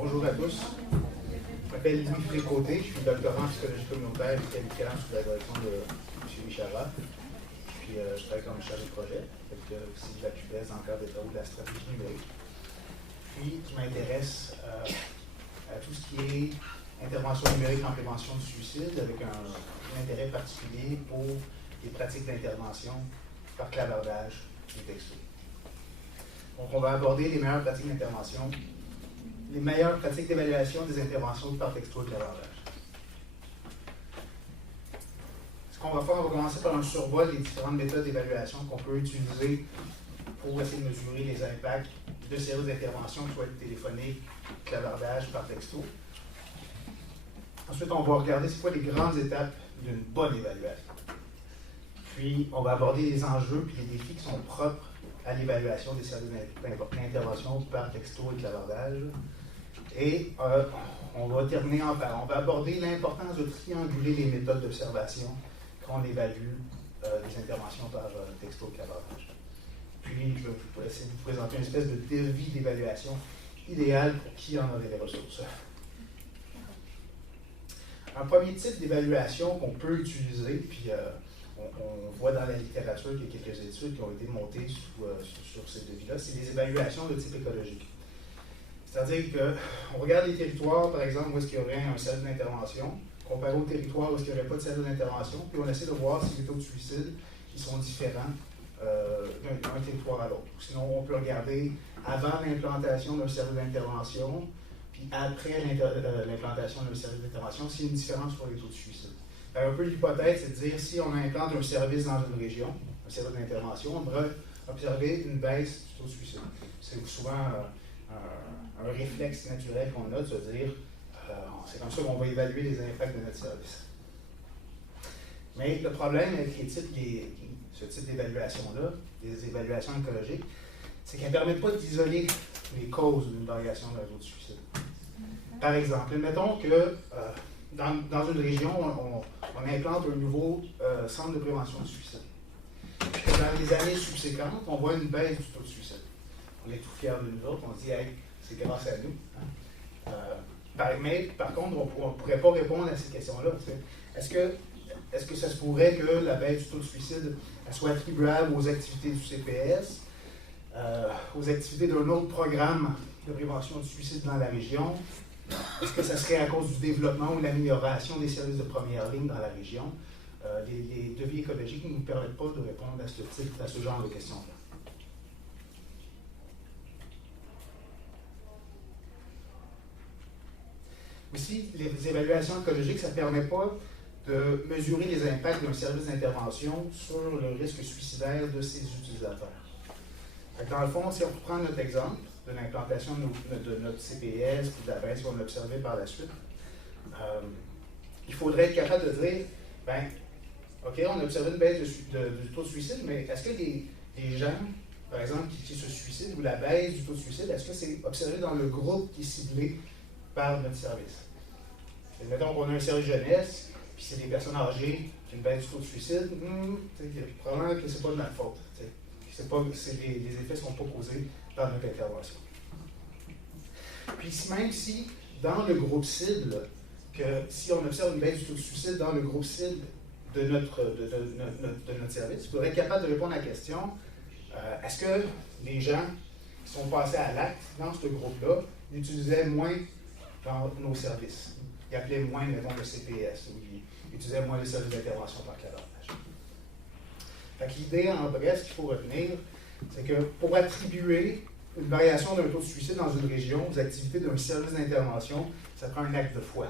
Bonjour à tous. Je m'appelle Louis Frécoté, je suis doctorant en psychologie communautaire et qualifiant sous la direction de M. Michara. Puis je travaille comme chargé de projet, aussi de la QPS dans le cadre des travaux de la stratégie numérique. Puis je m'intéresse à tout ce qui est intervention numérique en prévention du suicide, avec un intérêt particulier pour les pratiques d'intervention par clavardage et texto. Donc on va aborder les meilleures pratiques d'intervention, les meilleures pratiques d'évaluation des interventions par texto et clavardage. Ce qu'on va faire, on va commencer par un survol des différentes méthodes d'évaluation qu'on peut utiliser pour essayer de mesurer les impacts de services d'intervention, soit téléphonique, clavardage, par texto. Ensuite, on va regarder c'est quoi les grandes étapes d'une bonne évaluation. Puis, on va aborder les enjeux et les défis qui sont propres à l'évaluation des services d'intervention par texto et clavardage. Et on va terminer on va aborder l'importance de trianguler les méthodes d'observation quand on évalue les interventions par texto et clavardage. Puis, je vais essayer de vous présenter une espèce de devis d'évaluation idéal pour qui en aurait les ressources. Un premier type d'évaluation qu'on peut utiliser, puis on voit dans la littérature qu'il y a quelques études qui ont été montées sur ces devis-là, c'est les évaluations de type écologique. C'est-à-dire qu'on regarde les territoires, par exemple, où est-ce qu'il y aurait un service d'intervention, comparé aux territoires où est-ce qu'il n'y aurait pas de service d'intervention, puis on essaie de voir si les taux de suicide qui sont différents d'un territoire à l'autre. Sinon, on peut regarder avant l'implantation d'un service d'intervention, puis après l'implantation d'un service d'intervention, s'il y a une différence sur les taux de suicide. Un peu l'hypothèse, c'est de dire si on implante un service dans une région, un service d'intervention, on devrait observer une baisse du taux de suicide. C'est souvent un réflexe naturel qu'on a de se dire c'est comme ça qu'on va évaluer les impacts de notre service. Mais le problème avec ce type d'évaluation-là, les évaluations écologiques, c'est qu'elles ne permettent pas d'isoler les causes d'une variation d'un taux de suicide. Par exemple, admettons que dans une région, on implante un nouveau centre de prévention du suicide. Dans les années subséquentes, on voit une baisse du taux de suicide. On est tout fiers de nous autres, on se dit hey, c'est grâce à nous. Mais par contre, on ne pourrait pas répondre à ces questions-là. Est-ce que ça se pourrait que la baisse du taux de suicide soit attribuable aux activités du CPS, aux activités d'un autre programme de prévention du suicide dans la région? Est-ce que ça serait à cause du développement ou de l'amélioration des services de première ligne dans la région? Les devis écologiques ne nous permettent pas de répondre à ce genre de questions-là. Aussi, les évaluations écologiques, ça ne permet pas de mesurer les impacts d'un service d'intervention sur le risque suicidaire de ses utilisateurs. Dans le fond, si on prend notre exemple de l'implantation de notre CPS puis de la baisse qu'on a observée par la suite, il faudrait être capable de dire, OK, on a observé une baisse du taux de suicide, mais est-ce que les gens, par exemple, qui se suicident ou la baisse du taux de suicide, est-ce que c'est observé dans le groupe qui est ciblé par notre service? Mettons qu'on a un service jeunesse, puis c'est des personnes âgées qui ont une baisse du taux de suicide, probablement que ce n'est pas de notre faute. Les effets ne sont pas causés dans notre intervention. Puis même si, dans le groupe cible, si on observe une baisse du taux de suicide dans le groupe cible de notre service, il faudrait être capable de répondre à la question, est-ce que les gens qui sont passés à l'acte dans ce groupe-là utilisaient moins dans nos services? Ils appelaient moins, mettons, le CPS, ou ils utilisaient moins les services d'intervention par clavardage. L'idée, en bref, qu'il faut retenir, c'est que pour attribuer une variation d'un taux de suicide dans une région aux activités d'un service d'intervention, ça prend un acte de foi.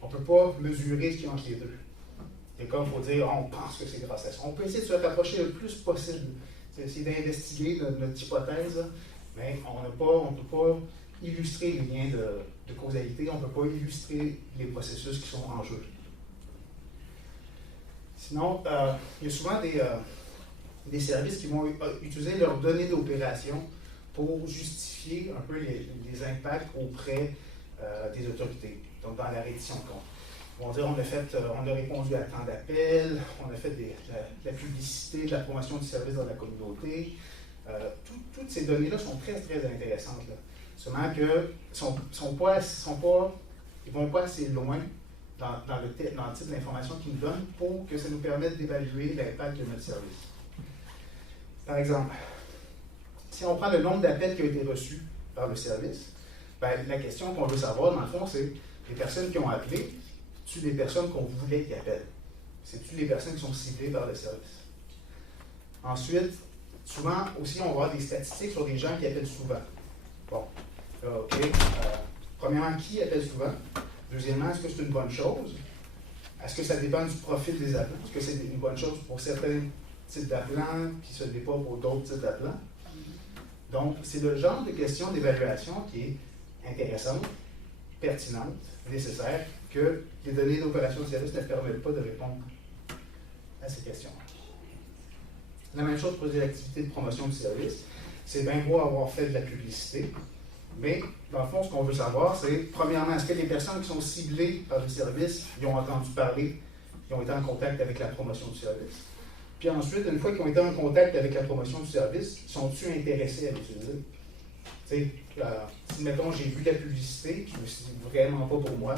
On ne peut pas mesurer ce qu'il y a entre les deux. C'est comme il faut dire, on pense que c'est grâce à ça. On peut essayer de se rapprocher le plus possible. C'est essayer d'investiguer notre hypothèse, mais on ne peut pas illustrer les liens de causalité, on ne peut pas illustrer les processus qui sont en jeu. Sinon, il y a souvent des services qui vont utiliser leurs données d'opération pour justifier un peu les impacts auprès des autorités, donc dans la reddition de comptes. Ils vont dire on a répondu à tant d'appels, on a fait de la publicité, de la promotion du service dans la communauté. Toutes ces données-là sont très, très intéressantes. Là. Seulement que ils ne vont pas assez loin dans le type d'information qu'ils nous donnent pour que ça nous permette d'évaluer l'impact de notre service. Par exemple, si on prend le nombre d'appels qui ont été reçus par le service, ben, la question qu'on veut savoir, dans le fond, c'est les personnes qui ont appelé, c'est-tu des personnes qu'on voulait qu'ils appellent? C'est-tu les personnes qui sont ciblées par le service? Ensuite, souvent aussi, on va avoir des statistiques sur des gens qui appellent souvent. Bon, OK. Premièrement, qui appelle souvent? Deuxièmement, est-ce que c'est une bonne chose? Est-ce que ça dépend du profil des appelants? Est-ce que c'est une bonne chose pour certains types d'appelants qui ne se l'est pas pour d'autres types d'appelants? Donc, c'est le genre de questions d'évaluation qui est intéressante, pertinente, nécessaire, que les données d'opération de service ne permettent pas de répondre à ces questions. La même chose pour les activités de promotion du service. C'est bien beau avoir fait de la publicité, mais dans le fond, ce qu'on veut savoir, c'est, premièrement, est-ce que les personnes qui sont ciblées par le service, ils ont entendu parler, ils ont été en contact avec la promotion du service? Puis ensuite, une fois qu'ils ont été en contact avec la promotion du service, sont-ils intéressés à l'utiliser? Si, mettons, j'ai vu de la publicité, puis je me suis dit vraiment pas pour moi,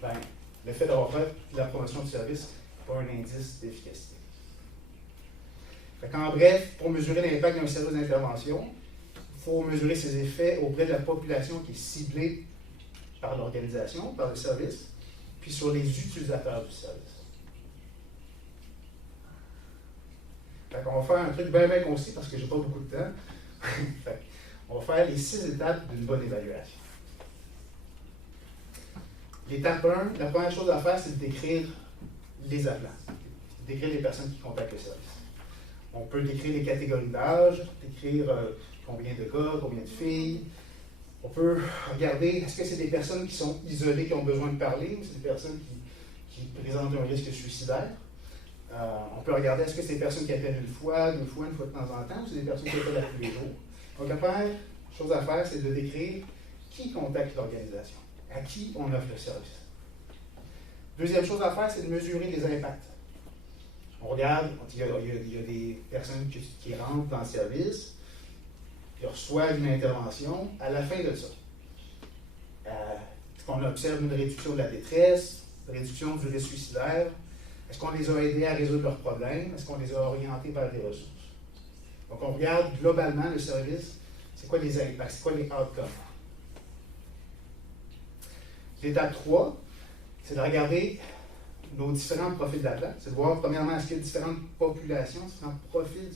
ben, le fait d'avoir fait la promotion du service n'est pas un indice d'efficacité. En bref, pour mesurer l'impact d'un service d'intervention, il faut mesurer ses effets auprès de la population qui est ciblée par l'organisation, par le service, puis sur les utilisateurs du service. On va faire un truc bien concis parce que je n'ai pas beaucoup de temps. On va faire les 6 étapes d'une bonne évaluation. L'étape 1, la première chose à faire, c'est de décrire les appelants, décrire les personnes qui contactent le service. On peut décrire les catégories d'âge, décrire combien de gars, combien de filles. On peut regarder, est-ce que c'est des personnes qui sont isolées, qui ont besoin de parler, ou c'est des personnes qui présentent un risque suicidaire? On peut regarder, est-ce que c'est des personnes qui appellent une fois, deux fois, une fois de temps en temps, ou c'est des personnes qui appellent tous les jours? Donc la première chose à faire, c'est de décrire qui contacte l'organisation, à qui on offre le service. Deuxième chose à faire, c'est de mesurer les impacts. On regarde, il y a des personnes qui rentrent dans le service, qui reçoivent une intervention. À la fin de ça, est-ce qu'on observe une réduction de la détresse, une réduction du risque suicidaire? Est-ce qu'on les a aidés à résoudre leurs problèmes? Est-ce qu'on les a orientés vers des ressources? Donc, on regarde globalement le service, c'est quoi les impacts, c'est quoi les outcomes. L'étape 3, c'est de regarder nos différents profils d'appelants. C'est de voir, premièrement, est-ce qu'il y a différentes populations, différents profils,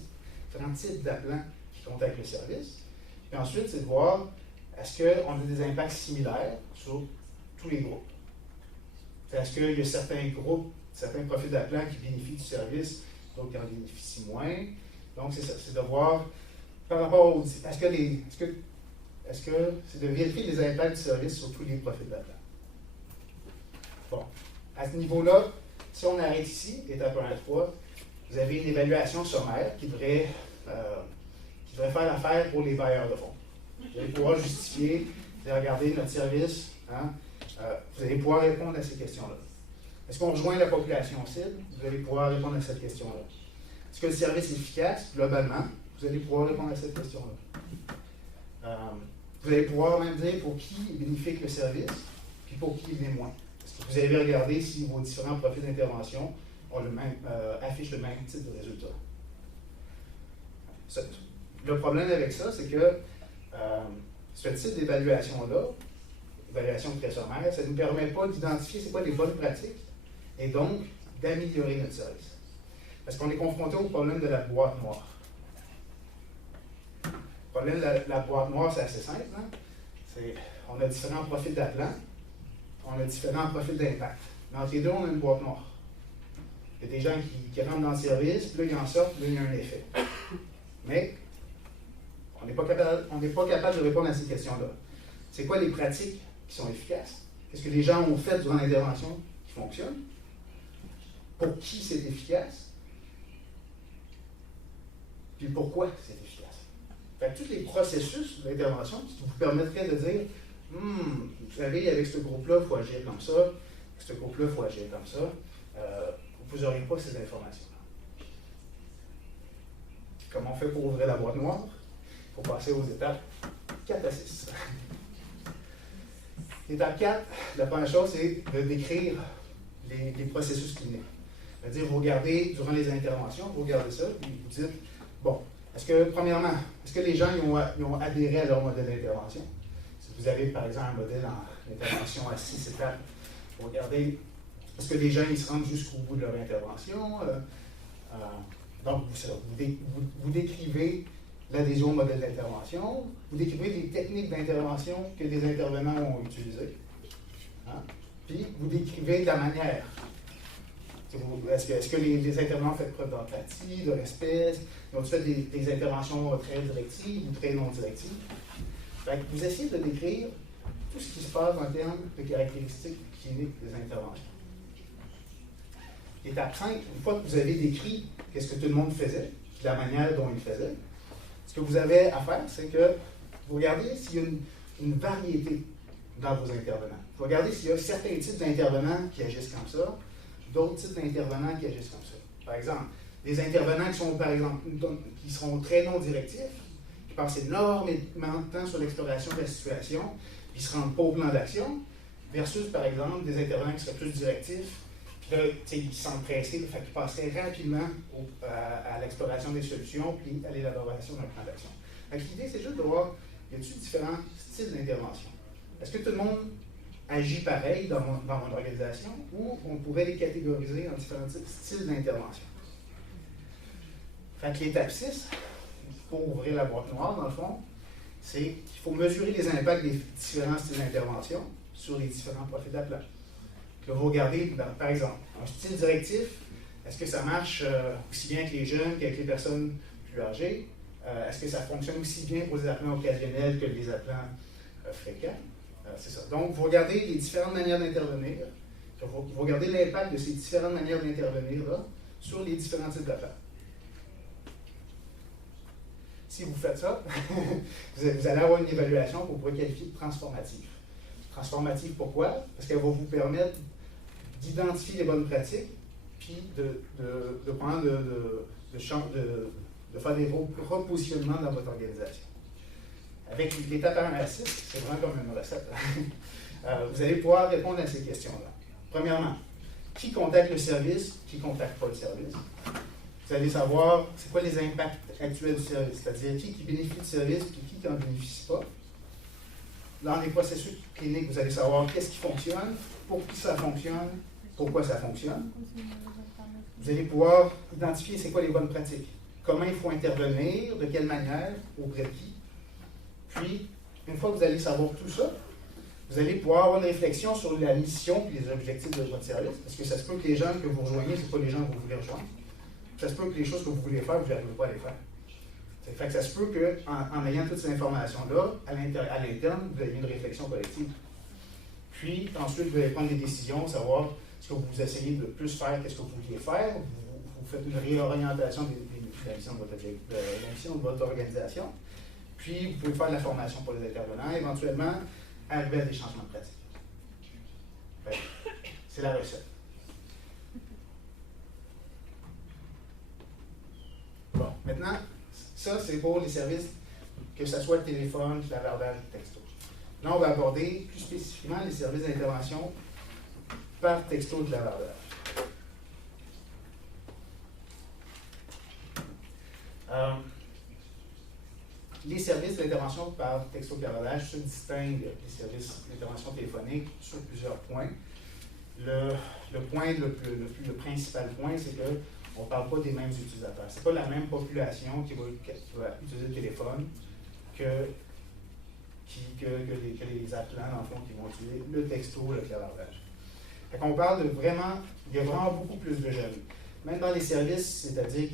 différents types d'appelants qui contactent le service. Puis ensuite, c'est de voir, est-ce qu'on a des impacts similaires sur tous les groupes. Est-ce qu'il y a certains groupes, certains profils d'appelants qui bénéficient du service, d'autres qui en bénéficient moins. Donc, c'est ça, c'est de voir par rapport aux... Est-ce que c'est de vérifier les impacts du service sur tous les profils d'appelants. Bon, à ce niveau-là, si on arrête ici, étape 1 à 3, vous avez une évaluation sommaire qui devrait faire l'affaire pour les bailleurs de fonds. Vous allez pouvoir justifier, vous allez regarder notre service, vous allez pouvoir répondre à ces questions-là. Est-ce qu'on rejoint la population cible? Vous allez pouvoir répondre à cette question-là. Est-ce que le service est efficace, globalement? Vous allez pouvoir répondre à cette question-là. Vous allez pouvoir même dire pour qui est bénéfique le service, puis pour qui il l'est moins. Est-ce que vous avez regardé si vos différents profils d'intervention affichent le même type de résultat? Le problème avec ça, c'est que ce type d'évaluation-là, évaluation très sommaire, ça ne nous permet pas d'identifier c'est quoi les bonnes pratiques et donc d'améliorer notre service. Parce qu'on est confronté au problème de la boîte noire. Le problème de la boîte noire, c'est assez simple. On a différents profils d'appelants, on a différents profils d'impact. Mais entre les deux, on a une boîte noire. Il y a des gens qui rentrent dans le service, puis là, ils en sortent, puis là, il y a un effet. Mais on n'est pas capable de répondre à ces questions-là. C'est quoi les pratiques qui sont efficaces? Qu'est-ce que les gens ont fait durant l'intervention qui fonctionne? Pour qui c'est efficace? Puis pourquoi c'est efficace? Fait que tous les processus d'intervention qui vous permettraient de dire vous savez, avec ce groupe-là, il faut agir comme ça, avec ce groupe-là, il faut agir comme ça. Vous n'aurez pas ces informations-là. Comment on fait pour ouvrir la boîte noire? Il faut passer aux étapes 4 à 6. Étape 4, la première chose, c'est de décrire les processus cliniques. C'est-à-dire, vous regardez, durant les interventions, vous regardez ça, puis vous dites, bon, premièrement, est-ce que les gens ils ont adhéré à leur modèle d'intervention? Si vous avez, par exemple, un modèle en intervention à 6 étapes, vous regardez, est-ce que les gens ils se rendent jusqu'au bout de leur intervention? Donc, vous décrivez l'adhésion au modèle d'intervention, vous décrivez les techniques d'intervention que les intervenants ont utilisées, hein? Puis vous décrivez la manière. Est-ce que les intervenants ont fait preuve d'empathie, de respect? Ils ont fait des interventions très directives ou très non directives? Vous essayez de décrire tout ce qui se passe en termes de caractéristiques cliniques des interventions. Étape 5, une fois que vous avez décrit qu'est-ce que tout le monde faisait, la manière dont il faisait, ce que vous avez à faire, c'est que vous regardez s'il y a une variété dans vos intervenants. Vous regardez s'il y a certains types d'intervenants qui agissent comme ça, d'autres types d'intervenants qui agissent comme ça. Par exemple, des intervenants qui sont, par exemple, qui seront très non directifs, qui passent énormément de temps sur l'exploration de la situation, puis ne se rendent pas au plan d'action, versus, par exemple, des intervenants qui seraient plus directifs, puis là, ils se sentent pressés, fait qu'ils passeraient rapidement à l'exploration des solutions, puis à l'élaboration d'un plan d'action. L'idée, c'est juste de voir, y a-t-il différents styles d'intervention? Est-ce que tout le monde agit pareil dans mon organisation, ou on pourrait les catégoriser en différents styles d'intervention? Fait que l'étape 6, pour ouvrir la boîte noire, dans le fond, c'est qu'il faut mesurer les impacts des différents styles d'intervention sur les différents profils d'appel. Là, vous regardez, par exemple, un style directif, est-ce que ça marche aussi bien avec les jeunes qu'avec les personnes plus âgées? Est-ce que ça fonctionne aussi bien pour les appelants occasionnels que les appelants fréquents? C'est ça. Donc, vous regardez les différentes manières d'intervenir. Vous regardez l'impact de ces différentes manières d'intervenir là sur les différents types d'appels. Si vous faites ça, vous allez avoir une évaluation qu'on pourrait qualifier de transformative. Transformative, pourquoi? Parce qu'elle va vous permettre d'identifier les bonnes pratiques, puis de prendre de faire des repositionnements dans votre organisation. Avec l'étape 1 à 6, c'est vraiment comme une recette. Vous allez pouvoir répondre à ces questions-là. Premièrement, qui contacte le service, qui ne contacte pas le service? Vous allez savoir c'est quoi les impacts actuels du service, c'est-à-dire qui bénéficie du service et qui n'en bénéficie pas. Dans les processus cliniques, vous allez savoir qu'est-ce qui fonctionne, pour qui ça fonctionne, pourquoi ça fonctionne. Vous allez pouvoir identifier c'est quoi les bonnes pratiques, comment il faut intervenir, de quelle manière, auprès de qui. Puis, une fois que vous allez savoir tout ça, vous allez pouvoir avoir une réflexion sur la mission et les objectifs de votre service, parce que ça se peut que les gens que vous rejoignez, ce n'est pas les gens que vous voulez rejoindre. Ça se peut que les choses que vous voulez faire, vous n'arrivez pas à les faire. Fait que ça se peut qu'en ayant toutes ces informations-là, à l'interne, vous ayez une réflexion collective. Puis, ensuite, vous allez prendre des décisions, savoir ce que vous essayez de plus faire, qu'est-ce que vous vouliez faire. Vous faites une réorientation de la mission de votre organisation. Puis, vous pouvez faire de la formation pour les intervenants, éventuellement, arriver à des changements de pratique. C'est la recette. Bon, maintenant, ça, c'est pour les services, que ce soit le téléphone, clavardage ou texto. Là, on va aborder plus spécifiquement les services d'intervention par texto de clavardage. Les services d'intervention par texto clavardage se distinguent des services d'intervention téléphonique sur plusieurs points. Le principal point, c'est qu'on ne parle pas des mêmes utilisateurs. Ce n'est pas la même population qui va utiliser le téléphone que les appelants, dans le fond, qui vont utiliser le texto, le clavardage. On parle de vraiment, il y a vraiment beaucoup plus de jeunes. Même dans les services, c'est-à-dire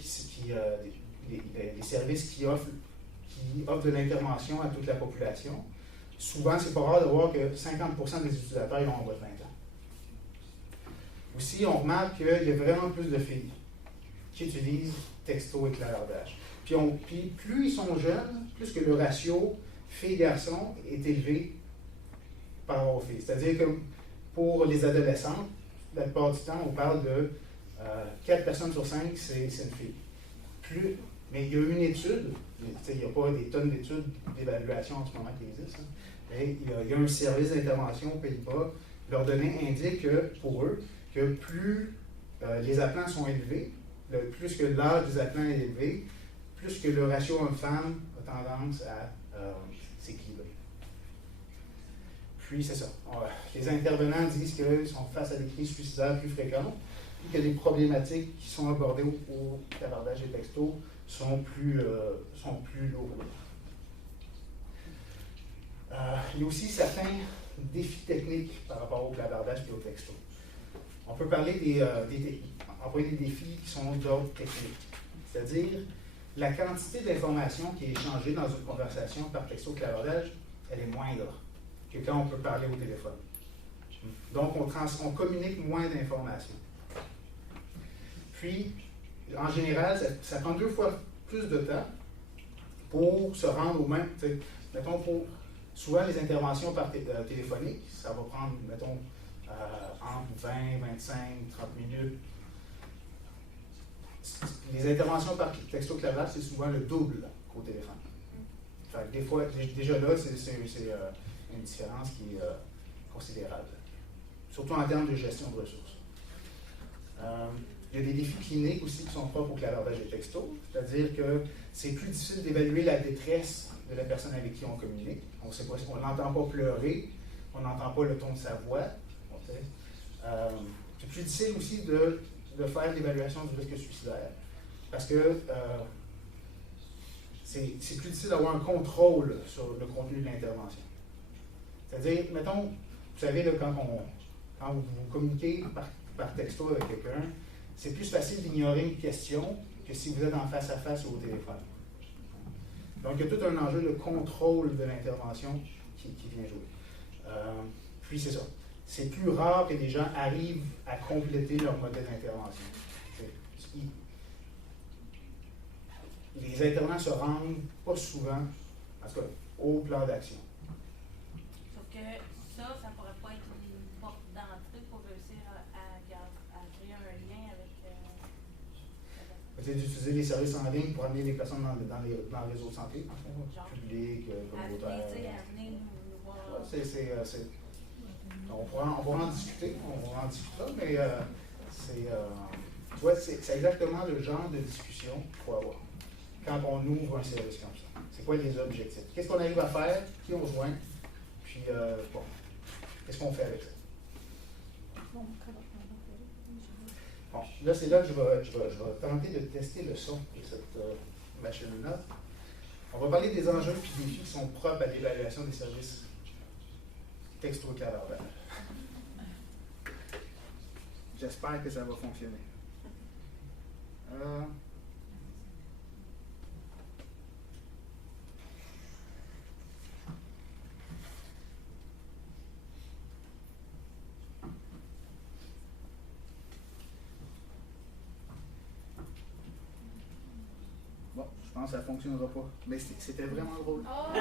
les services qui offrent de l'intervention à toute la population, souvent, c'est pas rare de voir que 50% des utilisateurs ils ont en bas de 20 ans. Aussi, on remarque qu'il y a vraiment plus de filles qui utilisent texto et clavardage. Puis plus ils sont jeunes, plus que le ratio filles-garçons est élevé par rapport aux filles. C'est-à-dire que pour les adolescentes, la plupart du temps, on parle de 4 personnes sur 5, c'est une fille. Mais il y a une étude, il n'y a pas des tonnes d'études d'évaluation en ce moment qui existent, hein, mais il y a un service d'intervention aux Pays-Bas. Leurs données indiquent que, pour eux, que plus les appelants sont élevés, plus que l'âge des appelants est élevé, plus que le ratio homme-femme a tendance à s'équilibrer. Puis, c'est ça. Les intervenants disent qu'ils sont face à des crises suicidaires plus fréquentes et que les problématiques qui sont abordées au clavardage des textos sont plus lourdes. Il y a aussi certains défis techniques par rapport au clavardage et au texto. On peut parler employer des défis qui sont d'ordre technique, c'est-à-dire la quantité d'informations qui est échangée dans une conversation par texto-clavardage, elle est moindre que quand on peut parler au téléphone. Donc, on communique moins d'informations. Puis, en général, ça prend 2 fois plus de temps pour se rendre au même. Mettons, souvent, les interventions téléphoniques, ça va prendre, mettons, entre 20, 25, 30 minutes. Les interventions par texto-clavardage, c'est souvent le double qu'au téléphone. Fait que des fois, déjà là, c'est une différence qui est considérable, surtout en termes de gestion de ressources. Il y a des défis cliniques aussi qui sont propres au clavardage des textos, c'est-à-dire que c'est plus difficile d'évaluer la détresse de la personne avec qui on communique. On n'entend pas pleurer, on n'entend pas le ton de sa voix. C'est plus difficile aussi de faire l'évaluation du risque suicidaire, parce que c'est plus difficile d'avoir un contrôle sur le contenu de l'intervention. C'est-à-dire, mettons, vous savez, là, quand vous communiquez par texto avec quelqu'un, c'est plus facile d'ignorer une question que si vous êtes en face-à-face ou au téléphone. Donc, il y a tout un enjeu de contrôle de l'intervention qui vient jouer. Puis, c'est ça. C'est plus rare que des gens arrivent à compléter leur modèle d'intervention. Les intervenants se rendent pas souvent, en tout cas, au plan d'action. Sauf que ça pourrait pas être une porte d'entrée pour réussir à créer un lien avec... Peut-être d'utiliser les services en ligne pour amener les personnes dans le réseau de santé, public, communautaire. On pourra en discuter, on en discutera, mais tu vois, c'est exactement le genre de discussion qu'il faut avoir quand on ouvre un service comme ça. C'est quoi les objectifs? Qu'est-ce qu'on arrive à faire? Qui on joint? Puis, qu'est-ce qu'on fait avec ça? Bon, là, c'est là que je vais tenter de tester le son de cette machine-là. On va parler des enjeux et défis qui sont propres à l'évaluation des services texto-clavardage. J'espère que ça va fonctionner. Bon, je pense que ça ne fonctionnera pas. Mais c'était vraiment drôle. Oh!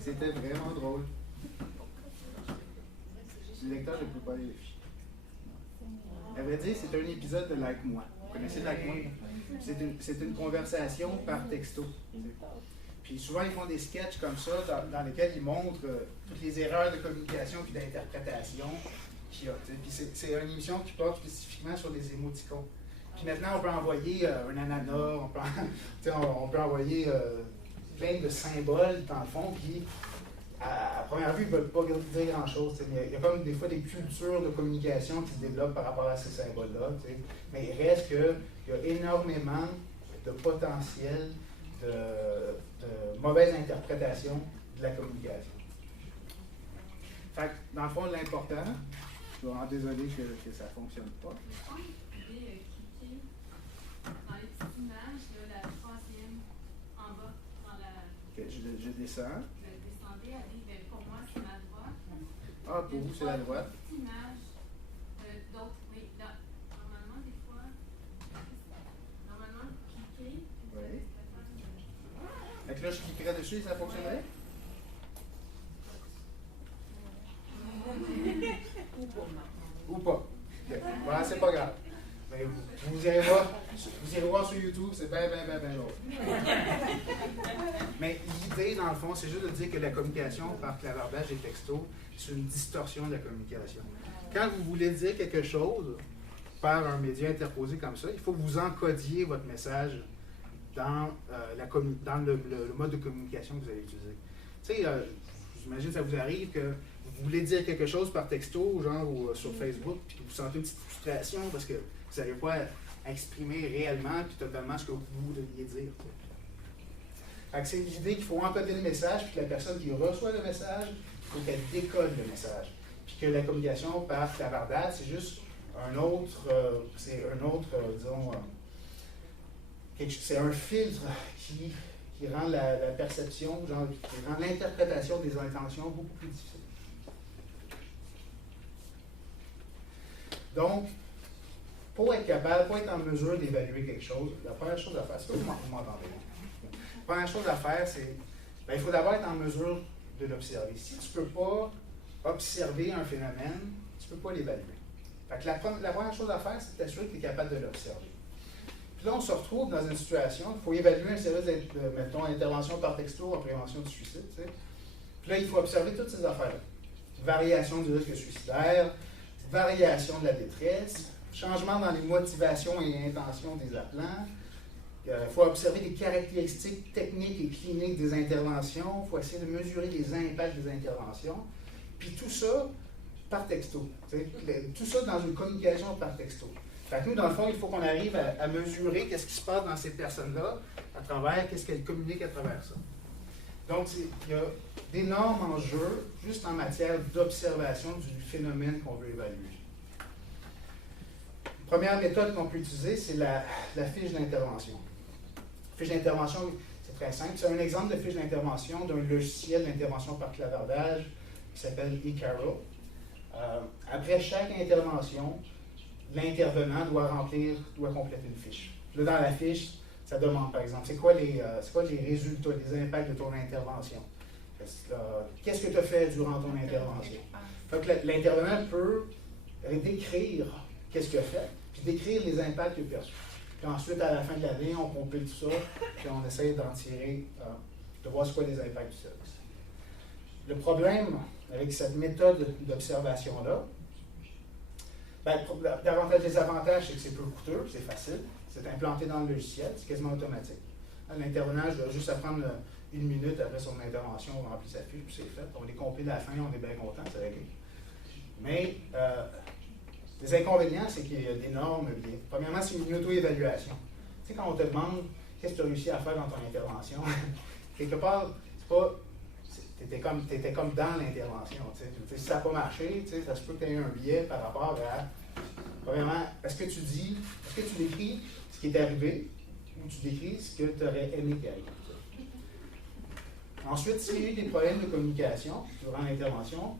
C'était vraiment drôle. Le lecteur ne peut pas les fichiers. À vrai dire, c'est un épisode de Like Moi. Vous connaissez Like Moi? C'est une conversation par texto. Puis souvent, ils font des sketchs comme ça dans lesquels ils montrent toutes les erreurs de communication et d'interprétation qu'il y a. Puis c'est une émission qui porte spécifiquement sur les émoticônes. Puis maintenant, on peut envoyer un ananas, on peut envoyer plein de symboles dans le fond, puis à première vue, ils ne veulent pas dire grand-chose. Il y a comme des fois des cultures de communication qui se développent par rapport à ces symboles-là. Mais il reste qu'il y a énormément de potentiel de mauvaise interprétation de la communication. Fait que, dans le fond, l'important, je suis vraiment désolé que ça ne fonctionne pas. Cliquer dans les petites images, la troisième en bas, dans la... Okay, je descends. Descendez, allez, pour moi, c'est la droite. Ah, pour vous, c'est la droite. Petite image, d'autres, oui, là, normalement, des fois, cliquer. Oui. Fait que là, je cliquerais dessus et ça fonctionnerait? Ou pas. Okay. Voilà, c'est pas grave. Mais vous irez voir c'est juste de dire que la communication par clavardage des textos, c'est une distorsion de la communication. Quand vous voulez dire quelque chose par un média interposé comme ça, il faut que vous encodiez votre message dans, le mode de communication que vous allez utiliser. Tu sais, j'imagine que ça vous arrive que vous voulez dire quelque chose par texto, genre ou sur Facebook, puis que vous sentez une petite frustration parce que vous n'arrivez pas à exprimer réellement puis totalement ce que vous vouliez dire. C'est l'idée qu'il faut encoder le message, puis que la personne qui reçoit le message, il faut qu'elle décode le message. Puis que la communication par clavardage, c'est juste un autre, disons, c'est un filtre qui rend la perception, genre, qui rend l'interprétation des intentions beaucoup plus difficile. Donc, pour être capable, pour être en mesure d'évaluer quelque chose, la première chose à faire, c'est que vous m'entendez. La première chose à faire, c'est il faut d'abord être en mesure de l'observer. Si tu ne peux pas observer un phénomène, tu ne peux pas l'évaluer. La première chose à faire, c'est t'assurer que tu es capable de l'observer. Puis là, on se retrouve dans une situation, il faut évaluer un service mettons, intervention par texto en prévention du suicide. Tu sais. Puis là, il faut observer toutes ces affaires-là. Variation du risque suicidaire, variation de la détresse, changement dans les motivations et intentions des appelants. Il faut observer les caractéristiques techniques et cliniques des interventions. Il faut essayer de mesurer les impacts des interventions. Puis tout ça par texto. Tout ça dans une communication par texto. Fait que nous, dans le fond, il faut qu'on arrive à mesurer qu'est-ce qui se passe dans ces personnes-là à travers, qu'est-ce qu'elles communiquent à travers ça. Donc, il y a d'énormes enjeux juste en matière d'observation du phénomène qu'on veut évaluer. La première méthode qu'on peut utiliser, c'est la fiche d'intervention. La fiche d'intervention, c'est très simple. C'est un exemple de fiche d'intervention d'un logiciel d'intervention par clavardage qui s'appelle eCarol. Après chaque intervention, l'intervenant doit compléter une fiche. Là, dans la fiche, ça demande, par exemple, c'est quoi les résultats, les impacts de ton intervention? Qu'est-ce que tu as fait durant ton intervention? Fait que l'intervenant peut décrire qu'est-ce qu'il a fait, puis décrire les impacts qu'il a perçus. Puis ensuite, à la fin de l'année, on compile tout ça, puis on essaie d'en tirer, de voir ce quoi les impacts du service. Le problème avec cette méthode d'observation-là, davantage des avantages, c'est que c'est peu coûteux, c'est facile, c'est implanté dans le logiciel, c'est quasiment automatique. L'intervenant doit juste apprendre 1 minute après son intervention, on remplit sa fiche, puis c'est fait. On les compile à la fin, on est bien content, c'est réglé. Mais les inconvénients, c'est qu'il y a d'énormes biais. Premièrement, c'est une auto-évaluation. Tu sais, quand on te demande qu'est-ce que tu as réussi à faire dans ton intervention, quelque part, c'est pas. T'étais comme dans l'intervention. Si ça n'a pas marché, ça se peut que tu aies un biais par rapport à. Premièrement, est-ce que tu décris ce qui est arrivé ou tu décris ce que tu aurais aimé qu'il arrive? Ensuite, s'il y a eu des problèmes de communication durant l'intervention,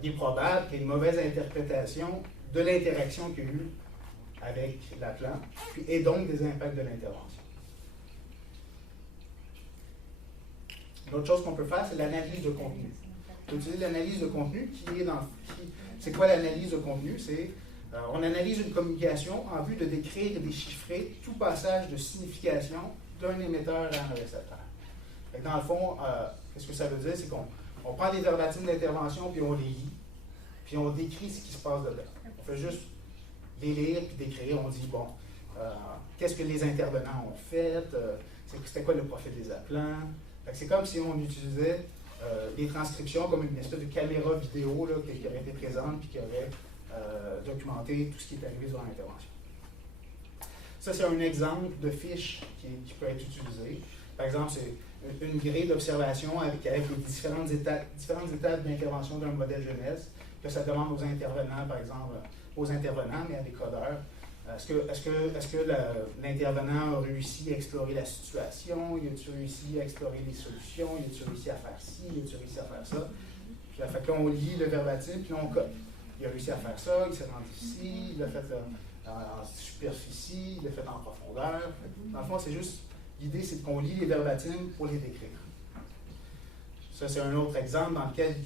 il est probable qu'il y ait une mauvaise interprétation de l'interaction qu'il y a eu avec l'appelant, et donc des impacts de l'intervention. Une autre chose qu'on peut faire, c'est l'analyse de contenu. On peut utiliser l'analyse de contenu c'est quoi l'analyse de contenu? C'est on analyse une communication en vue de décrire et déchiffrer tout passage de signification d'un émetteur à un récepteur. Dans le fond, qu'est-ce que ça veut dire? C'est qu'on prend des verbatims d'intervention, puis on les lit, puis on décrit ce qui se passe dedans. On fait juste les lire, puis décrire. On dit, bon, qu'est-ce que les intervenants ont fait? C'était quoi le profil des appelants? C'est comme si on utilisait les transcriptions comme une espèce de caméra vidéo là, qui aurait été présente puis qui aurait documenté tout ce qui est arrivé durant l'intervention. Ça, c'est un exemple de fiche qui peut être utilisé. Par exemple, c'est une grille d'observation avec les différentes étapes d'intervention d'un modèle jeunesse que ça demande aux intervenants, par exemple, mais à des codeurs. Est-ce que l'intervenant a réussi à explorer la situation? Il a-t-il réussi à explorer les solutions? Il a-t-il réussi à faire ci? Il a-t-il réussi à faire ça? Puis là, on lit le verbatim, puis on code. Il a réussi à faire ça, il s'est rendu ici, il l'a fait en superficie, il l'a fait en profondeur. Dans le fond, c'est juste, l'idée, c'est qu'on lit les verbatims pour les décrire. Ça, c'est un autre exemple dans lequel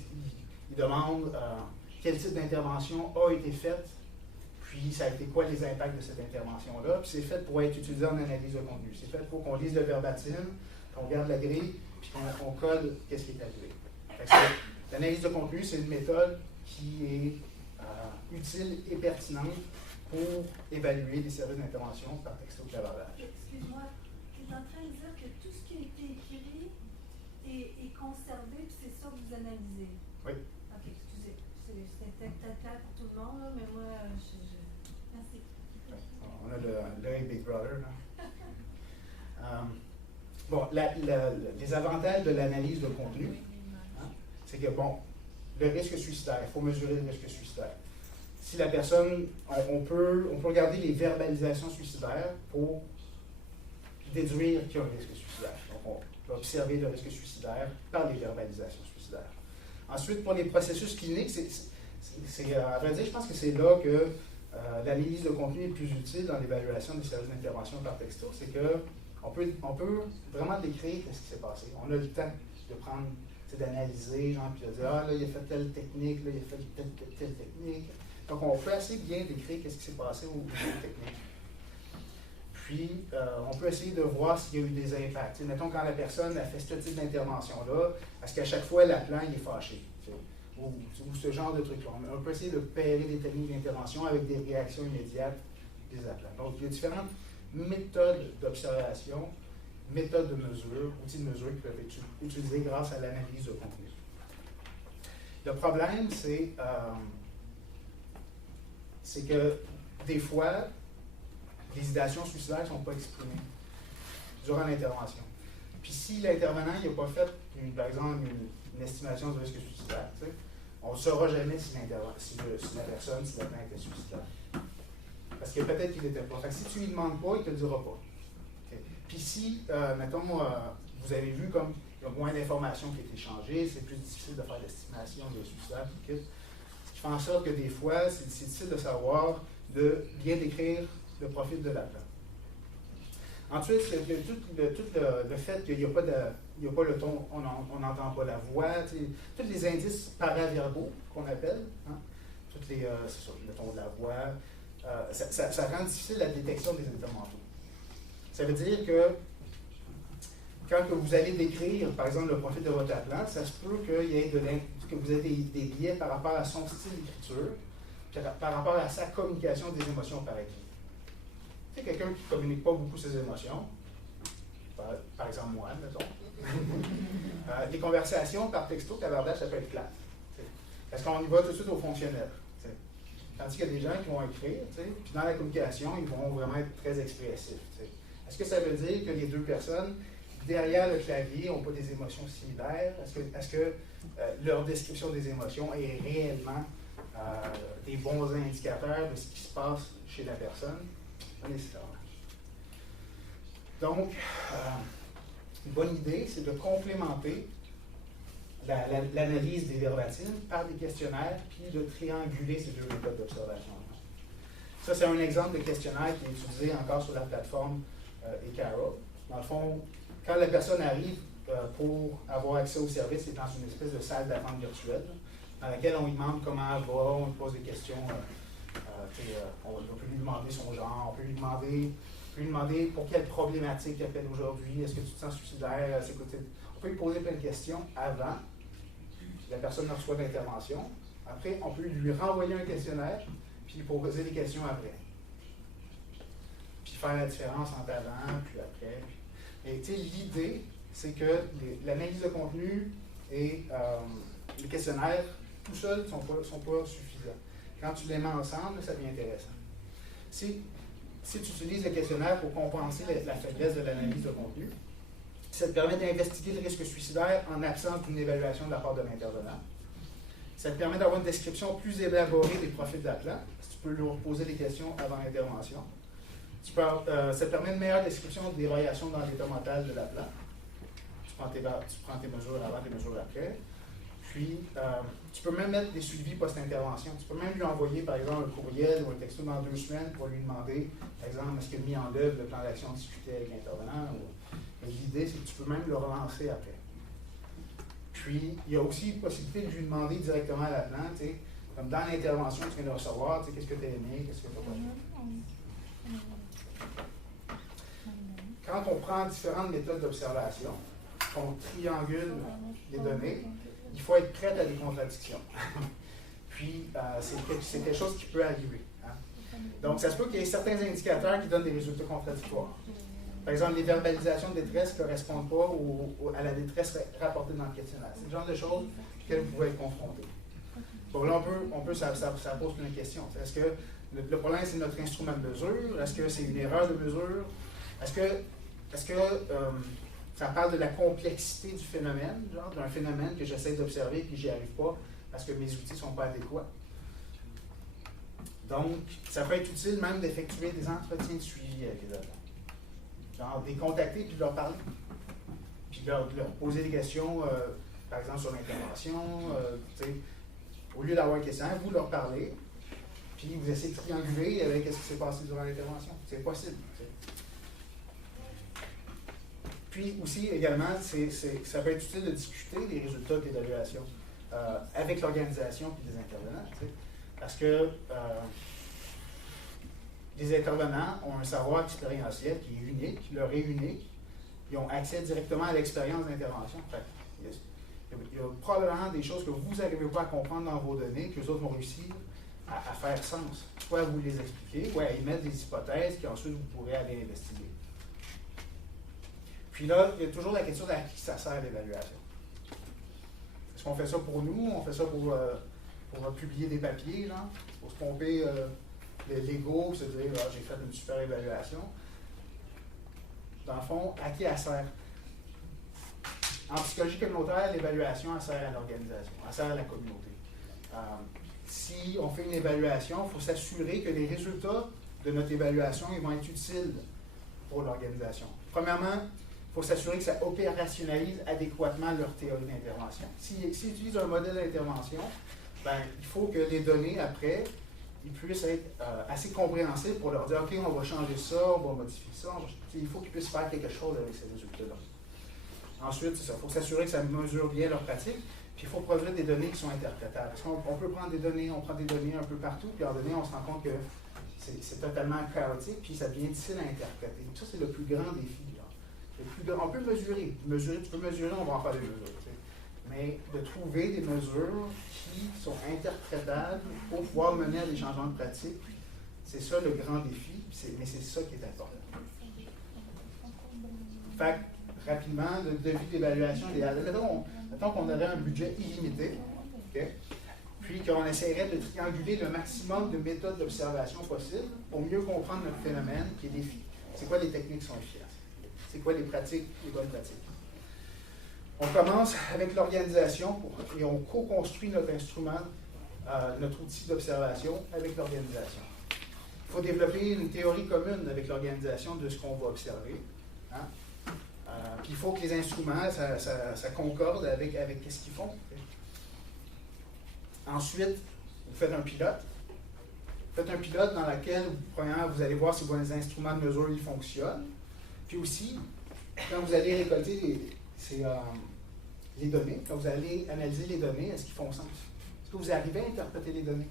il demande quel type d'intervention a été faite, puis ça a été quoi les impacts de cette intervention-là. Puis c'est fait pour être utilisé en analyse de contenu. C'est fait pour qu'on lise le verbatim, qu'on regarde la grille, puis on code qu'est-ce qui est arrivé. L'analyse de contenu, c'est une méthode qui est utile et pertinente pour évaluer les services d'intervention par texto clavardage. Excuse-moi, tu es en train de dire que tout ce qui a été écrit est conservé, puis c'est ça que vous analysez? Oui. OK, excusez. C'était peut-être clair pour tout le monde, là, mais moi, merci. On a l'œil Big Brother, là. Bon, les avantages de l'analyse de contenu, hein, c'est que, bon, le risque suicidaire, il faut mesurer le risque suicidaire. Si la personne, on peut regarder les verbalisations suicidaires pour déduire qu'il y a un risque suicidaire. Donc, on peut observer le risque suicidaire par les verbalisations suicidaires. Ensuite, pour les processus cliniques, à vrai dire, je pense que c'est là que l'analyse de contenu est plus utile dans l'évaluation des services d'intervention par texto. C'est qu'on peut vraiment décrire ce qui s'est passé. On a le temps de prendre, d'analyser, genre, puis de dire, ah là, il a fait telle technique, là, il a fait telle technique. Donc, on peut assez bien décrire ce qui s'est passé au niveau technique. Puis, on peut essayer de voir s'il y a eu des impacts. Mettons, quand la personne a fait ce type d'intervention-là, est-ce qu'à chaque fois, l'appelant, il est fâché? Ou ce genre de truc-là. On peut essayer de pairer des techniques d'intervention avec des réactions immédiates des appelants. Donc, il y a différentes méthodes d'observation, méthodes de mesure, outils de mesure qui peuvent être utilisés grâce à l'analyse de contenu. Le problème, c'est que des fois, les idéations suicidaires ne sont pas exprimées durant l'intervention. Puis si l'intervenant n'a pas fait, par exemple, une estimation du risque suicidaire, on ne saura jamais si la personne, si l'appelant était suicidaire. Parce que peut-être qu'il n'était pas. Fait que si tu ne lui demandes pas, il ne te le dira pas. Okay. Puis si, mettons, vous avez vu comme il y a moins d'informations qui ont été échangées, c'est plus difficile de faire l'estimation de suicidaire. Ce qui fait en sorte que des fois, c'est difficile de savoir, de bien décrire le profil de l'appelant. Ensuite, il y a tout le fait qu'il n'y a pas le ton, on n'entend pas la voix, tous les indices paraverbaux qu'on appelle, hein, c'est ça, le ton de la voix, ça rend difficile la détection des états mentaux. Ça veut dire que quand vous allez décrire, par exemple, le profil de votre appelant, ça se peut que vous ayez des biais par rapport à son style d'écriture, puis par rapport à sa communication des émotions par écrit. Tu sais, quelqu'un qui ne communique pas beaucoup ses émotions, par exemple moi, mettons, les conversations par texto, clavardage, ça peut être plate. Parce qu'on y va tout de suite au fonctionnel. T'sais. Tandis qu'il y a des gens qui vont écrire, puis dans la communication, ils vont vraiment être très expressifs. T'sais. Est-ce que ça veut dire que les deux personnes, derrière le clavier, n'ont pas des émotions similaires? Est-ce que leur description des émotions est réellement des bons indicateurs de ce qui se passe chez la personne? Pas nécessairement. Donc, une bonne idée, c'est de complémenter l'analyse des verbatims par des questionnaires, puis de trianguler ces deux méthodes d'observation. Ça, c'est un exemple de questionnaire qui est utilisé encore sur la plateforme eCarol. Dans le fond, quand la personne arrive pour avoir accès au service, c'est dans une espèce de salle d'attente virtuelle, dans laquelle on lui demande comment elle va, on lui pose des questions. On peut lui demander son genre, on peut lui demander pour quelle problématique il appelle aujourd'hui, est-ce que tu te sens suicidaire, on peut lui poser plein de questions avant, la personne reçoit l'intervention. Après, on peut lui renvoyer un questionnaire, puis poser des questions après. Puis faire la différence entre avant, puis après. Et l'idée, c'est que l'analyse de contenu et les questionnaires, tout seuls, ne sont pas suffisants. Quand tu les mets ensemble, ça devient intéressant. Si tu utilises le questionnaire pour compenser la faiblesse de l'analyse de contenu, ça te permet d'investiguer le risque suicidaire en absence d'une évaluation de la part de l'intervenant. Ça te permet d'avoir une description plus élaborée des profils d'appelant. Tu peux leur poser des questions avant l'intervention. Ça te permet une meilleure description des variations dans l'état mental de l'appelant. Tu prends tes mesures avant, tes mesures après. Puis, tu peux même mettre des suivis post-intervention. Tu peux même lui envoyer, par exemple, un courriel ou un texto dans 2 semaines pour lui demander, par exemple, est-ce qu'il a mis en œuvre le plan d'action discuté avec l'intervenant. L'idée, c'est que tu peux même le relancer après. Puis, il y a aussi une possibilité de lui demander directement à l'appelant, comme dans l'intervention que tu viens de recevoir, qu'est-ce que tu as aimé, qu'est-ce que tu n'as pas aimé. Quand on prend différentes méthodes d'observation, qu'on triangule les données, il faut être prêt à des contradictions. Puis, c'est quelque chose qui peut arriver. Hein. Donc, ça se peut qu'il y ait certains indicateurs qui donnent des résultats contradictoires. Par exemple, les verbalisations de détresse ne correspondent pas à la détresse rapportée dans le questionnaire. C'est le genre de choses auxquelles vous pouvez être confronté. Bon, là, ça pose plein de questions. Est-ce que le problème, c'est notre instrument de mesure? Est-ce que c'est une erreur de mesure? Est-ce que ça parle de la complexité du phénomène, genre d'un phénomène que j'essaie d'observer et que j'y arrive pas parce que mes outils ne sont pas adéquats? Donc, ça peut être utile même d'effectuer des entretiens de suivi avec les agents. Genre, de les contacter puis de leur parler. Puis de leur poser des questions, par exemple, sur l'intervention. Au lieu d'avoir un questionnaire, vous leur parlez, puis vous essayez de trianguler avec ce qui s'est passé durant l'intervention. C'est possible. T'sais. Puis aussi, également, ça peut être utile de discuter des résultats de l'évaluation avec l'organisation et des intervenants. T'sais. Parce que les intervenants ont un savoir expérientiel qui est unique, leur est unique. Ils ont accès directement à l'expérience d'intervention. Il y a probablement des choses que vous n'arrivez pas à comprendre dans vos données, que les autres vont réussir à faire sens. Soit à vous les expliquer, ou à émettre des hypothèses qu'ensuite vous pourrez aller investiguer. Puis là, il y a toujours la question de à qui ça sert l'évaluation. Est-ce qu'on fait ça pour nous? On fait ça pour publier des papiers, là, pour se pomper l'ego, se dire ah, j'ai fait une super évaluation. Dans le fond, à qui elle sert? En psychologie communautaire, l'évaluation, elle sert à l'organisation, elle sert à la communauté. Si on fait une évaluation, il faut s'assurer que les résultats de notre évaluation ils vont être utiles pour l'organisation. Premièrement, il faut s'assurer que ça opérationnalise adéquatement leur théorie d'intervention. S'ils utilisent un modèle d'intervention, ben, il faut que les données, après, ils puissent être assez compréhensibles pour leur dire « OK, on va changer ça, on va modifier ça. » Il faut qu'ils puissent faire quelque chose avec ces résultats-là. Ensuite, il faut s'assurer que ça mesure bien leur pratique, puis il faut produire des données qui sont interprétables. Parce qu'on peut prendre des données, on prend des données un peu partout, puis en données, on se rend compte que c'est totalement chaotique, puis ça devient difficile à interpréter. Ça, c'est le plus grand défi. On peut mesurer. Tu peux mesurer, on va en faire des mesures. Mais de trouver des mesures qui sont interprétables pour pouvoir mener à des changements de pratique, c'est ça le grand défi, mais c'est ça qui est important. Fait que, rapidement, le devis d'évaluation idéal. Mettons qu'on aurait un budget illimité, okay, puis qu'on essaierait de trianguler le maximum de méthodes d'observation possibles pour mieux comprendre notre phénomène qui est défi. C'est quoi les techniques qui sont efficaces? C'est quoi les pratiques, les bonnes pratiques? On commence avec l'organisation et on co-construit notre instrument, notre outil d'observation avec l'organisation. Il faut développer une théorie commune avec l'organisation de ce qu'on va observer. Hein? Puis il faut que les instruments, ça concorde avec ce qu'ils font. Ensuite, vous faites un pilote. Vous faites un pilote dans lequel, premièrement, vous allez voir si vos instruments de mesure ils fonctionnent. Puis aussi, quand vous allez récolter les données, quand vous allez analyser les données, est-ce qu'ils font sens? Est-ce que vous arrivez à interpréter les données?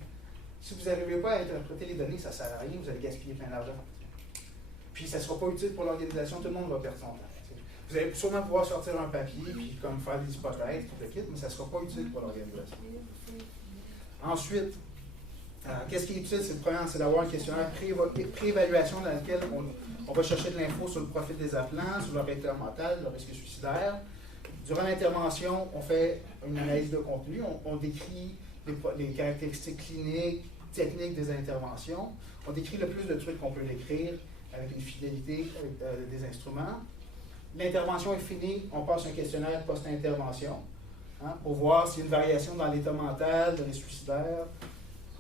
Si vous n'arrivez pas à interpréter les données, ça ne sert à rien, vous allez gaspiller plein d'argent. Puis ça ne sera pas utile pour l'organisation, tout le monde va perdre son temps. Vous allez sûrement pouvoir sortir un papier, puis comme faire des hypothèses, tout le kit, mais ça ne sera pas utile pour l'organisation. Ensuite, qu'est-ce qui est utile? C'est d'avoir un questionnaire pré-évaluation dans lequel on va chercher de l'info sur le profil des appelants, sur leur état mental, leur risque suicidaire. Durant l'intervention, on fait une analyse de contenu, on décrit les caractéristiques cliniques, techniques des interventions. On décrit le plus de trucs qu'on peut décrire avec une fidélité des instruments. L'intervention est finie, on passe un questionnaire post-intervention pour voir s'il y a une variation dans l'état mental, dans les suicidaires.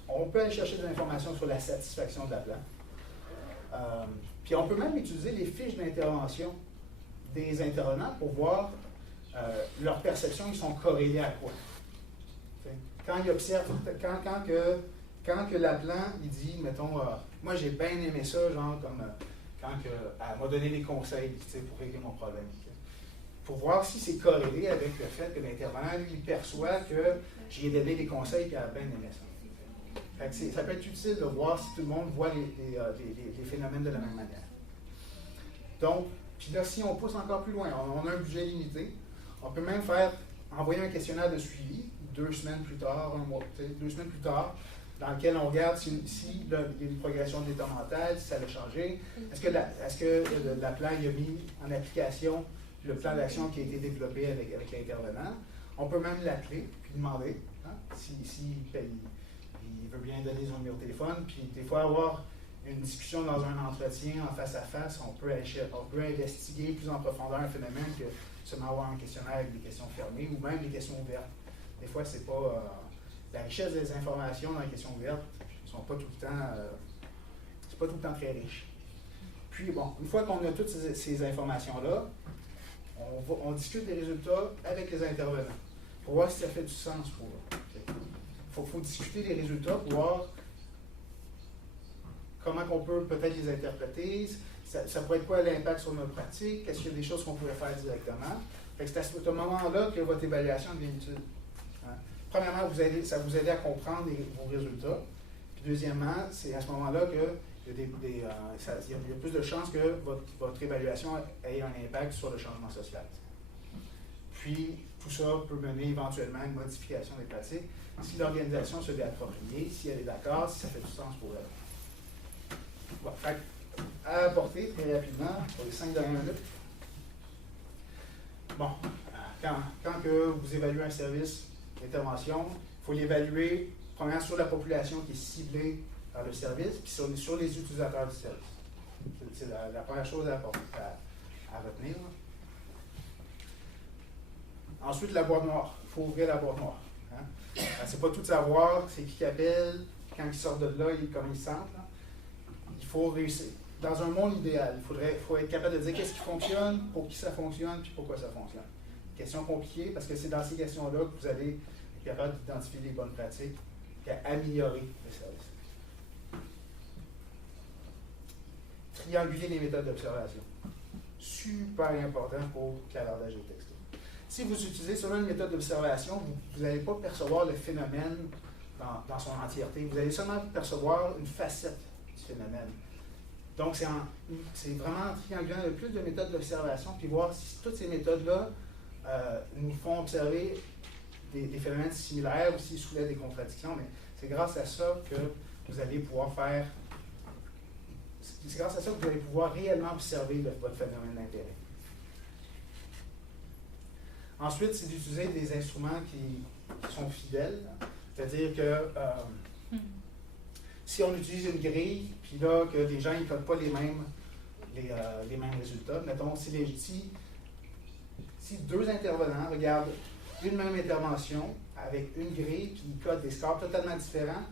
On peut aller chercher des informations sur la satisfaction de l'appelant. Puis on peut même utiliser les fiches d'intervention des intervenants pour voir leurs perceptions, ils sont corrélés à quoi. Quand ils observent, quand que l'appelant, il dit, mettons, moi j'ai bien aimé ça, genre comme quand elle m'a donné des conseils pour régler mon problème. Pour voir si c'est corrélé avec le fait que l'intervenant, lui, il perçoit que j'ai donné des conseils et qu'elle a bien aimé ça. Fait que ça peut être utile de voir si tout le monde voit les phénomènes de la même manière. Donc, puis là, si on pousse encore plus loin, on a un budget limité, On peut même envoyer un questionnaire de suivi 2 semaines plus tard, un mois, 2 semaines plus tard, dans lequel on regarde si là, il y a une progression de l'état mental, si ça a changé. Est-ce que la plan il a mis en application le plan d'action qui a été développé avec l'intervenant? On peut même l'appeler puis demander s'il veut bien donner son numéro de téléphone. Puis des fois, avoir une discussion dans un entretien en face à face, on peut investiguer plus en profondeur un phénomène que seulement avoir un questionnaire avec des questions fermées ou même des questions ouvertes. Des fois, c'est pas la richesse des informations dans les questions ouvertes ne sont pas tout le temps, c'est pas tout le temps très riche. Puis bon, une fois qu'on a toutes ces informations-là, on discute des résultats avec les intervenants pour voir si ça fait du sens pour eux. Il faut discuter des résultats pour voir comment on peut peut-être les interpréter, ça pourrait être quoi l'impact sur nos pratiques, est-ce qu'il y a des choses qu'on pourrait faire directement. C'est à ce moment-là que votre évaluation devient utile. Premièrement, ça vous aide à comprendre vos résultats. Puis deuxièmement, c'est à ce moment-là qu'il y a plus de chances que votre évaluation ait un impact sur le changement social. Puis, tout ça peut mener éventuellement à une modification des pratiques si l'organisation se l'est appropriée, si elle est d'accord, si ça fait du sens pour elle. Bon, à apporter très rapidement pour les 5 dernières minutes. Bon, quand que vous évaluez un service d'intervention, il faut l'évaluer premièrement sur la population qui est ciblée par le service, puis sur les utilisateurs du service. C'est la première chose à retenir. Ensuite, la boîte noire. Il faut ouvrir la boîte noire. C'est pas tout savoir, c'est qui appelle, quand ils sortent de là, comment ils sentent. Là. Il faut réussir. Dans un monde idéal, il faut être capable de dire qu'est-ce qui fonctionne, pour qui ça fonctionne, puis pourquoi ça fonctionne. Question compliquée, parce que c'est dans ces questions-là que vous allez être capable d'identifier les bonnes pratiques et améliorer le service. Trianguler les méthodes d'observation. Super important pour clavardage de texte. Si vous utilisez seulement une méthode d'observation, vous n'allez pas percevoir le phénomène dans son entièreté. Vous allez seulement percevoir une facette du phénomène. Donc, c'est vraiment triangulant le plus de méthodes d'observation, puis voir si toutes ces méthodes-là nous font observer des phénomènes similaires ou s'ils soulèvent des contradictions. Mais c'est grâce à ça que vous allez pouvoir c'est grâce à ça que vous allez pouvoir réellement observer votre phénomène d'intérêt. Ensuite, c'est d'utiliser des instruments qui sont fidèles. C'est-à-dire que si on utilise une grille, puis là, que les gens ne codent pas les mêmes résultats, mettons, si 2 intervenants regardent une même intervention avec une grille, puis ils codent des scores totalement différents,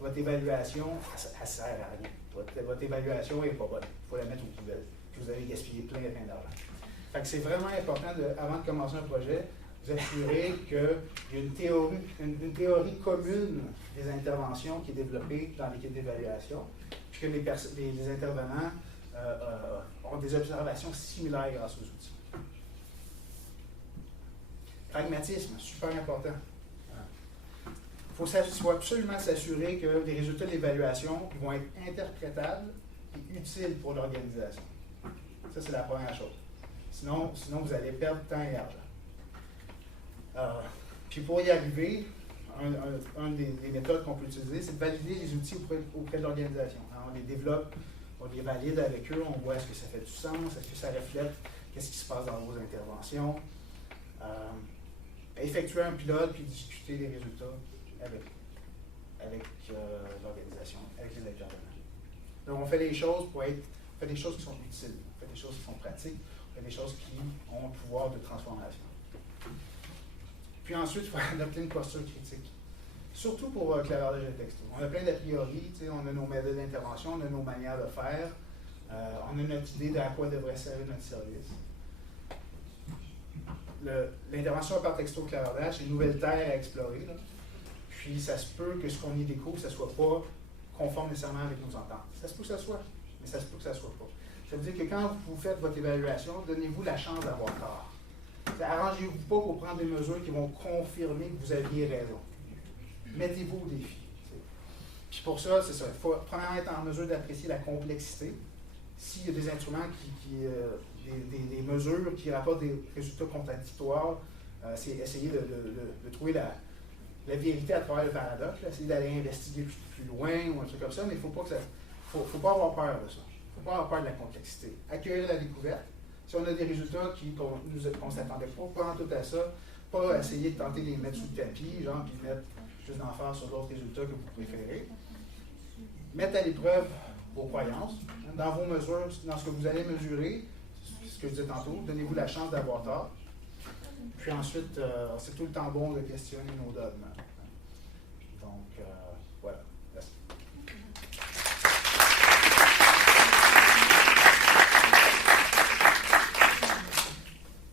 votre évaluation, elle ne sert à rien. Votre évaluation n'est pas bonne. Il faut la mettre aux poubelles. Puis vous allez gaspiller plein d'argent. Fait que c'est vraiment important, avant de commencer un projet, vous assurer qu'il y a une théorie commune des interventions qui est développée dans l'équipe d'évaluation, puis que les intervenants ont des observations similaires grâce aux outils. Pragmatisme, super important. Il faut absolument s'assurer que les résultats de l'évaluation vont être interprétables et utiles pour l'organisation. Ça, c'est la première chose. Sinon, vous allez perdre temps et argent. Puis pour y arriver, une des méthodes qu'on peut utiliser, c'est de valider les outils auprès de l'organisation. On les développe, on les valide avec eux, on voit est-ce que ça fait du sens, est-ce que ça reflète qu'est-ce qui se passe dans vos interventions. Effectuer un pilote puis discuter des résultats avec l'organisation, avec les intervenants. Donc on fait des choses des choses qui sont utiles, on fait des choses qui sont pratiques, on fait des choses qui ont un pouvoir de transformation. Puis ensuite, il faut adopter une posture critique. Surtout pour clavardage de texte. On a plein d'a priori, on a nos méthodes d'intervention, on a nos manières de faire, on a notre idée de à quoi devrait servir notre service. L'intervention par texto-clavardage, c'est une nouvelle terre à explorer. Là. Puis ça se peut que ce qu'on y découvre, ça ne soit pas conforme nécessairement avec nos ententes. Ça se peut que ça soit, mais ça se peut que ça ne soit pas. Ça veut dire que quand vous faites votre évaluation, donnez-vous la chance d'avoir tort. Arrangez-vous pas pour prendre des mesures qui vont confirmer que vous aviez raison. Mettez-vous au défi. Puis pour ça, c'est ça. Il faut premièrement être en mesure d'apprécier la complexité. S'il y a des instruments des mesures qui rapportent des résultats contradictoires, C'est essayer de trouver la vérité à travers le paradoxe, là, essayer d'aller investiguer plus loin ou un truc comme ça, mais il ne faut pas avoir peur de ça. Il ne faut pas avoir peur de la complexité. Accueillir la découverte. Si on a des résultats qu'on ne s'attendait pas tout à ça, pas essayer de tenter de les mettre sous le tapis, genre, puis mettre juste d'emphase sur d'autres résultats que vous préférez. Mettre à l'épreuve vos croyances, dans vos mesures, dans ce que vous allez mesurer, ce que je disais tantôt, donnez-vous la chance d'avoir tort. Puis ensuite, c'est tout le temps bon de questionner nos dogmes. Donc, voilà. Merci.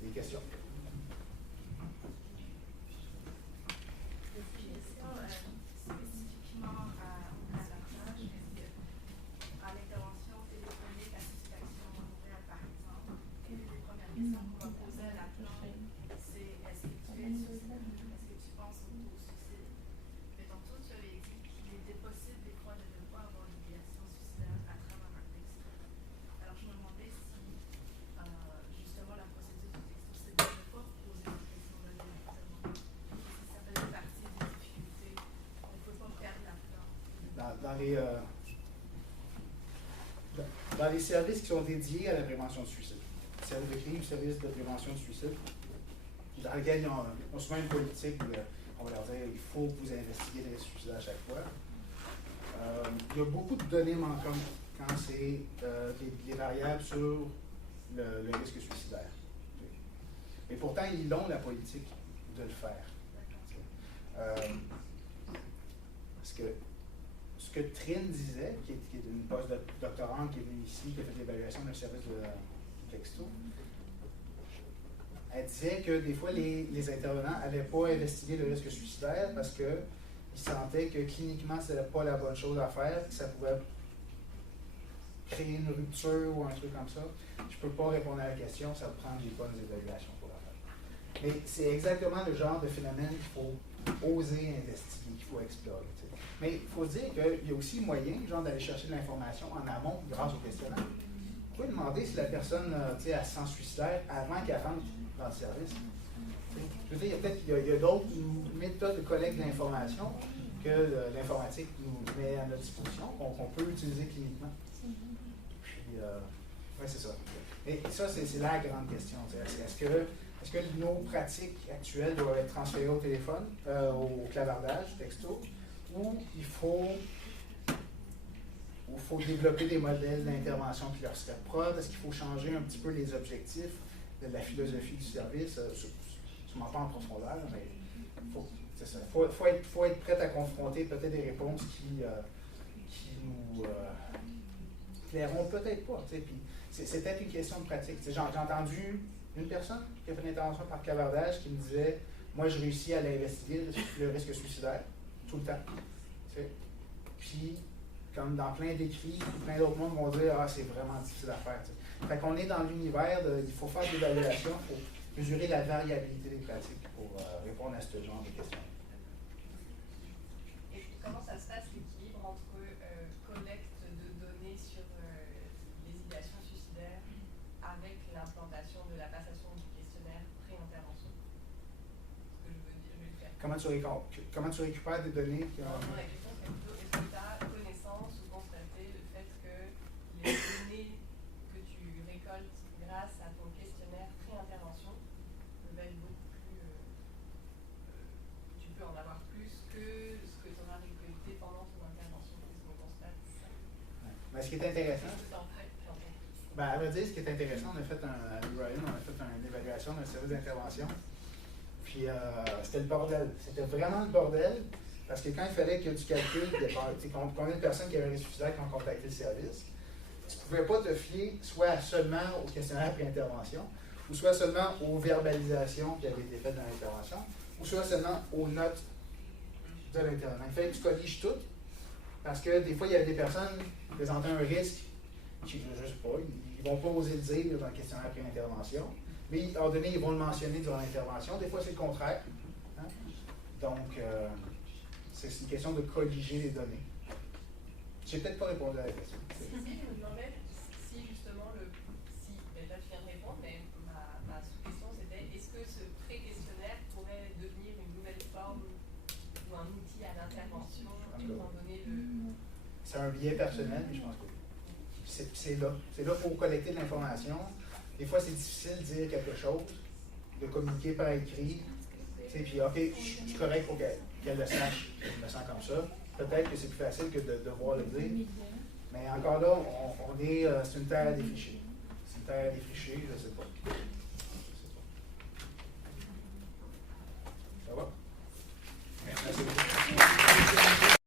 Des questions? Spécifiquement à l'approche, est-ce que à l'intervention téléphonique à Satisfaction Montréal, par exemple, une des premières questions qu'on va poser à la plante, c'est est-ce que tu es suicidaire? Est-ce que tu penses au suicide? Mais tantôt, tu avais dit qu'il était possible des fois de ne pas avoir une idéation suicidaire à travers un texto. Alors, je me demandais si, justement, la procédure du texto, c'est de ne pas poser cette question-là directement. Si ça faisait partie des difficultés, on ne peut pas perdre la plante. Dans les services qui sont dédiés à la prévention du suicide, service de crise, service de prévention du suicide, dans lesquels ils ont souvent une politique où on va leur dire il faut que vous investiguez les suicides à chaque fois. Il y a beaucoup de données manquantes quand c'est les variables sur le risque suicidaire. Et pourtant, ils ont la politique de le faire. Parce que ce que Trine disait, qui est une post-doctorante qui est venue ici, qui a fait l'évaluation d'un service de texto, elle disait que des fois, les intervenants n'allaient pas investiguer le risque suicidaire parce qu'ils sentaient que cliniquement, ce n'était pas la bonne chose à faire, que ça pouvait créer une rupture ou un truc comme ça. Je ne peux pas répondre à la question, ça prend des bonnes évaluations pour la faire. Mais c'est exactement le genre de phénomène qu'il faut oser investiguer, qu'il faut explorer. T'sais. Mais il faut dire qu'il y a aussi moyen, genre, d'aller chercher de l'information en amont grâce au questionnaire. Vous pouvez demander si la personne elle se sent suicidaire avant qu'elle rentre dans le service. T'sais. Je veux dire, il y a d'autres méthodes de collecte d'informations que l'informatique nous met à notre disposition, qu'on peut utiliser cliniquement. Puis, oui, c'est ça. Et ça, c'est la grande question. Est-ce que nos pratiques actuelles doivent être transférées au téléphone, au clavardage, texto, ou il faut développer des modèles d'intervention qui leur seraient propres? Est-ce qu'il faut changer un petit peu les objectifs de la philosophie du service? Sûrement pas en profondeur, mais il faut être prêt à confronter peut-être des réponses qui nous plairont peut-être pas. Puis c'est peut-être une question de pratique. J'ai entendu une personne qui a fait une intervention par clavardage qui me disait « Moi, je réussis à aller investiguer le risque suicidaire tout le temps. » Puis, comme dans plein d'écrits, plein d'autres mondes vont dire « Ah, c'est vraiment difficile à faire. » Fait qu'on est dans l'univers de « Il faut faire de l'évaluation, il faut mesurer la variabilité des pratiques pour répondre à ce genre de questions. » Et comment ça se passe l'équilibre entre collecte de données sur les idéations suicidaires avec l'implantation de la passation du questionnaire pré-intervention? Ce que je veux dire, je vais le faire. Comment tu récupères des données qui ont... La question c'est plutôt est-ce que tu as connaissance ou constaté le fait que les données que tu récoltes grâce à ton questionnaire pré-intervention peuvent être beaucoup plus... tu peux en avoir plus que ce que tu auras récolté pendant ton intervention. Qu'est-ce qu'on constate? Ben, ce qui est intéressant... Ben, à vrai dire, ce qui est intéressant, on a fait une évaluation d'un service d'intervention. Puis c'était le bordel. C'était vraiment le bordel. Parce que quand il fallait que tu calcules combien de personnes qui avaient un risque suicidaire qui ont contacté le service, tu ne pouvais pas te fier soit seulement au questionnaire pré-intervention, ou soit seulement aux verbalisations qui avaient été faites dans l'intervention, ou soit seulement aux notes de l'intervenant. Il fallait que tu colliges tout, parce que des fois, il y avait des personnes qui présentaient un risque qui, je ne sais pas, ils ne vont pas oser le dire dans le questionnaire pré-intervention, mais à un donné, ils vont le mentionner durant l'intervention. Des fois, c'est le contraire. Hein? Donc, c'est une question de colliger les données. Je n'ai peut-être pas répondu à la question. Si, je me demandais si justement ben là, tu viens de répondre, mais ma sous-question c'était est-ce que ce pré-questionnaire à l'intervention, étant donné le. C'est un biais personnel, mais je pense que c'est là. C'est là pour collecter de l'information. Des fois, c'est difficile de dire quelque chose, de communiquer par écrit. Puis, OK, je suis correct pour qu'elle le sache. Je me sens comme ça. Peut-être que c'est plus facile que de devoir le dire. Mais encore là, c'est une terre à défricher. C'est une terre à défricher, je ne sais pas.